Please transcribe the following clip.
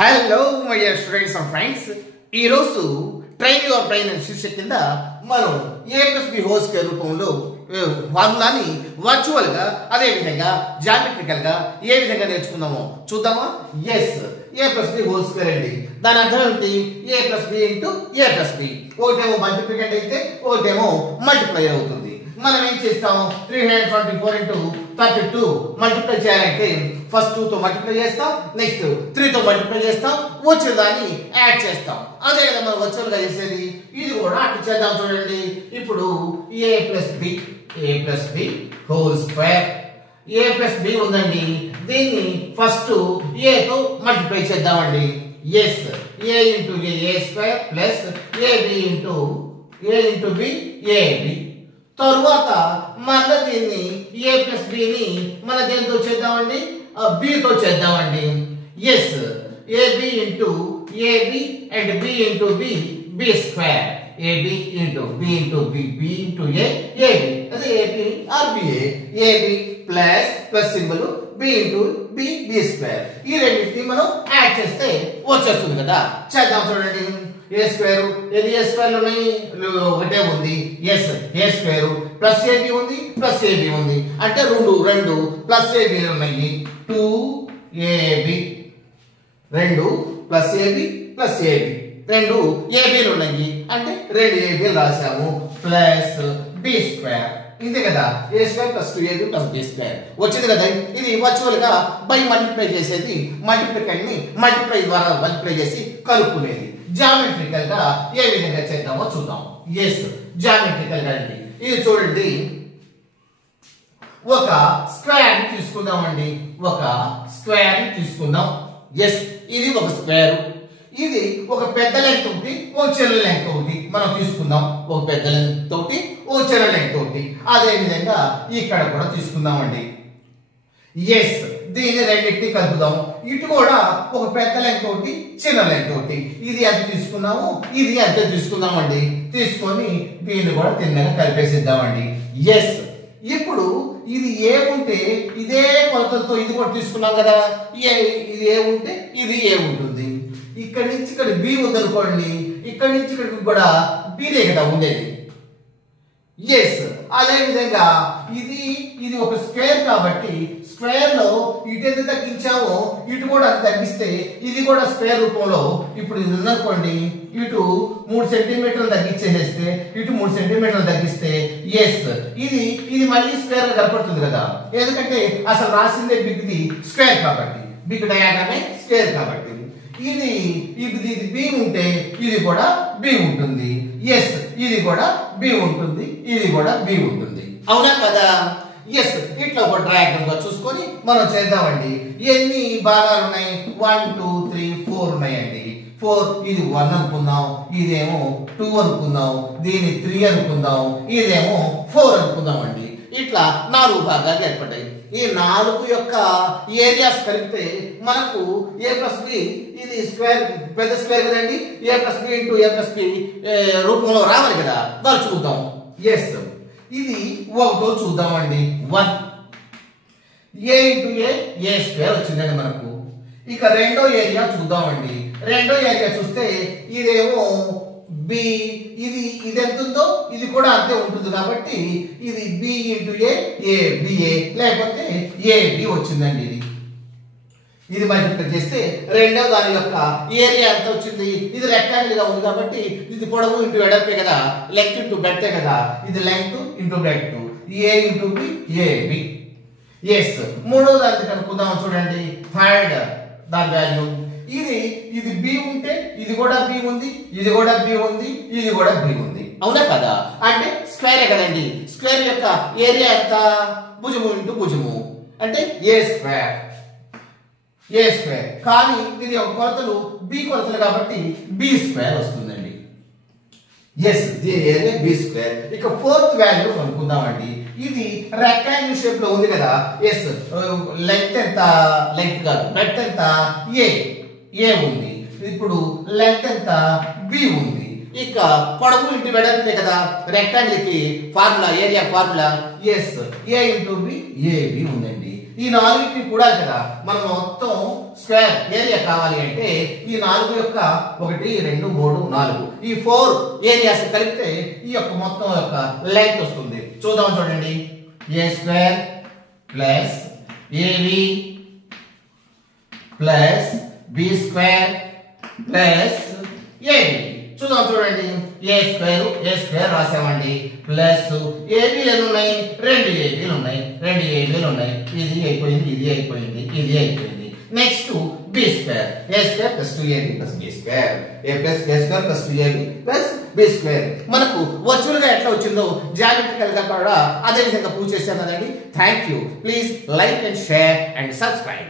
Hello my dear students and friends, ఈరోజు train your brain అనే శీర్షిక కింద మనం a+b హోల్ స్క్వేర్ రూపంలో ఫార్ములాని వర్చువల్ గా అదే విధంగా జామెట్రికల్ గా ఏ విధంగా నేర్చుకుందామో చూద్దామా. ఎస్, a+b హోల్ స్క్వేర్ అండి. దాని అర్థం ఏంటి? a+b into a+b. ఒకటేమో మల్టిప్లికెంట్ అయితే ఒకటేమో మల్టిప్లై అవుతుంది. మనం ఏం చేస్తాం? 324 ఇంటూ 32 మల్టిప్లై చేయాలంటే ఫస్ట్ 2 తో మల్టిప్లై చేస్తాం, నెక్స్ట్ 3 తో మల్టిప్లై చేస్తాం, వచ్చే దాన్ని యాడ్ చేస్తాం. అదే కదా మనం వర్చువల్ గా చేసేది. ఇది కూడా అట్లా చేద్దాం చూడండి. ఇప్పుడు a+b హోల్ స్క్వేర్. a+b ఉందండి, దీన్ని ఫస్ట్ a తో మల్టిప్లై చేద్దామండి. Yes, a into a square plus ab into b ab. తరువాత మళ్ళీ దీన్ని a+b ని మన దేంతో చేద్దామండి? b తో చేద్దామండి. Yes, ab into ab and b into b b square. ab into b into b b into a ab. అదే ab or ba. ab plus symbol b into b b square. ఈ రెండింటిని మనం add చేస్తే వచ్చేస్తుంది కదా. చేద్దాం చూడండి. A square, ఏది ఏ స్క్వేర్ ఉన్నాయి? ఒకటే ఉంది. Yes, A square plus AB ఉంది ప్లస్ ఏబి ఉంది అంటే రెండు ప్లస్ ఏబి ఉన్నాయి. 2ab 2 plus AB plus AB 2 ఏబిలు ఉన్నాయి అంటే 2 ఏబిలు రాసాము ప్లస్ బి స్క్వేర్. ఇంతే కదా. A square plus 2ab plus B square వచ్చింది కదా. ఇది వర్చువల్ గా బై మల్టిప్లై చేసేది. మల్టిప్లికెంట్ ని మల్టిప్లై ద్వారా మల్టిప్లై చేసి కలుపుకునేది. జామెట్రికల్ గా ఏ విధంగా చేద్దామో చూద్దాం. ఎస్, జామెట్రికల్ గా అండి. ఇది చూడండి, ఒక స్క్వేర్ ని తీసుకుందామండి. ఒక స్క్వేర్ ని తీసుకుందాం. ఎస్, ఇది ఒక స్క్వేర్. ఇది ఒక పెద్ద లెంగ్త్ ఒకటి, ఒక చిన్న లెంగ్త్ ఒకటి మనం తీసుకుందాం. ఒక పెద్ద లెంగ్త్ ఒకటి, ఒక చిన్న లెంగ్త్ ఒకటి. అదే విధంగా ఇక్కడ కూడా తీసుకుందామండి. ఎస్, దీని రెండింటిని కలుపుదాం. ఇటు కూడా ఒక పెద్ద లెంగ్త్ ఒకటి, చిన్న లెంగ్త్ ఒకటి. ఇది ఎంత తీసుకున్నాము, ఇది ఎంత తీసుకుందామండి. తీసుకొని దీన్ని కూడా తిన్నగా కలిపేసిద్దామండి. ఎస్, ఇప్పుడు ఇది ఏ ఉంటే ఇదే కొలతలతో ఇది కూడా తీసుకున్నాం కదా. ఇది ఏ ఉంటే ఇది ఏ ఉంటుంది. ఇక్కడి నుంచి ఇక్కడ బి ఉందనుకోండి, ఇక్కడి నుంచి ఇక్కడికి కూడా బిదే కదా ఉండేది. ఎస్, అదే విధంగా ఇది ఒక స్క్వేర్ కాబట్టి స్క్వేర్ లో ఇటు ఎంత తగ్గించామో ఇటు కూడా అది తగ్గిస్తే ఇది కూడా స్క్వేర్ రూపంలో ఇప్పుడు ఇది ఉందనుకోండి, ఇటు 3 సెంటీమీటర్లు తగ్గించేస్తే ఇటు 3 సెంటీమీటర్లు తగ్గిస్తే ఎస్, ఇది మళ్ళీ స్క్వేర్ గా కనపడుతుంది కదా. ఎందుకంటే అసలు రాసిందే బిగ్ది స్క్వేర్ కాబట్టి, బిగ్ డయాగ్రామే స్క్వేర్ కాబట్టి ఇది బి ఉంటే ఇది కూడా బి ఉంటుంది. ఎస్, ఇది కూడా బి ఉంటుంది, ఇది కూడా బి ఉంటుంది. అవునా కదా. ఎస్, ఇట్లా ఒక డయాగ్రామ్ గా చూసుకొని మనం చేద్దామండి. ఎన్ని భాగాలు ఉన్నాయి? 1 2 3 4 ఉన్నాయండి. 4 ఇది 1 అనుకుందాం, ఇదేమో 2 అనుకుందాం, దీన్ని 3 అనుకుందాం, ఇదేమో 4 అనుకుందాం అండి. ఇట్లా 4 భాగాలు ఏర్పడ్డాయి. ఈ 4 యొక్క ఏరియాస్ కలిపితే మనకు a+b, ఇది స్క్వేర్ పెద్ద స్క్వేర్ కదండి. a+b ఇంటూ a+b రూపంలో రావాలి కదా. దాన్ని చూద్దాం. ఎస్, ఇది ఒకటో చూద్దామండి. 1 a ఇంటూ ఏ స్క్వేర్ వచ్చిందండి మనకు. ఇక రెండో ఏరియా చూద్దామండి. రెండో ఏరియా చూస్తే ఇదేమో బి, ఇది ఎంత ఉందో ఇది కూడా అంతే ఉంటుంది కాబట్టి ఇది బి ఇంటూ ఏ బిఏ లేకపోతే ఏబి వచ్చిందండి. ఇది మల్టిప్లై చేస్తే రెండో దాని యొక్క ఏరియా ఎంత వచ్చింది? ఇది రెక్టాంగిల్ గా ఉంది కాబట్టి ఇది పొడవు ఇంటూ వెడల్పే కదా, లెంగ్త్ ఇంటూ బ్రెడ్త్ కదా. ఇది లెంగ్త్ ఇంటూ బ్రెడ్త్, ఏ ఇంటూ బి ఏబి. ఎస్, మూడో దాన్ని కనుక్కుందాం చూడండి. థర్డ్ దాని వాల్యూ ఇది బి ఉంటే ఇది కూడా బి ఉంది, ఇది కూడా బి ఉంది, ఇది కూడా బి ఉంది. అవునా కదా. అంటే స్క్వేరే కదండి. స్క్వేర్ యొక్క ఏరియా ఎంత? భుజము ఇంటూ భుజము అంటే ఏ స్క్వేర్. కానీ ఇది ఒక కొలతలు బి కొలతలు కాబట్టి బి స్క్వేర్ వస్తుందండి. ఎస్, దీని ఏరియా బి స్క్వేర్. ఇక ఫోర్త్ వాల్యూ కనుక్కుందామండి. ఇది రెక్టాంగిల్ షేప్ లో ఉంది కదా. ఎస్, లెంగ్త్ ఎంత? లెంగ్త్ కాదు, బ్రెడ్త్ ఎంత? ఏ ఉంది. ఇప్పుడు లెంగ్త్ ఎంత? బి ఉంది. ఇక పొడవు ఇంటూ వెడల్పే కదా రెక్టాంగిల్ కి ఫార్ములా, ఏరియా ఫార్ములా. ఎస్, ఏ ఇంటూ బి ఏబి ఉందండి. ఈ 4కి కూడా కదా మనం మొత్తం స్క్వేర్ ఏరియా కావాలి అంటే ఈ 4 యొక్క 1 2 3 4 ఈ 4 ఏరియాస్ కలిపితే ఈ యొక్క మొత్తం యొక్క లెంగ్త్ వస్తుంది. చూద్దాం చూడండి. A square plus AB plus B square plus AB. చూద్దాం చూడండి. ఏ స్క్వేర్ రాసామండి ప్లస్ ఏబీలు ఎన్ని ఉన్నాయి? 2 ఏబీలు ఉన్నాయి. ఇది అయిపోయింది, ఇది అయిపోయింది, ఇది అయిపోయింది. Next B square. A square plus 2ab plus B square. A plus A square plus 2ab plus B square. మనకు వర్చువల్ గా ఎట్లా వచ్చిందో జామెట్రికల్ గా కూడా అదే విధంగా ప్రూవ్ చేశాను కదండి. Thank you. Please like and share and subscribe.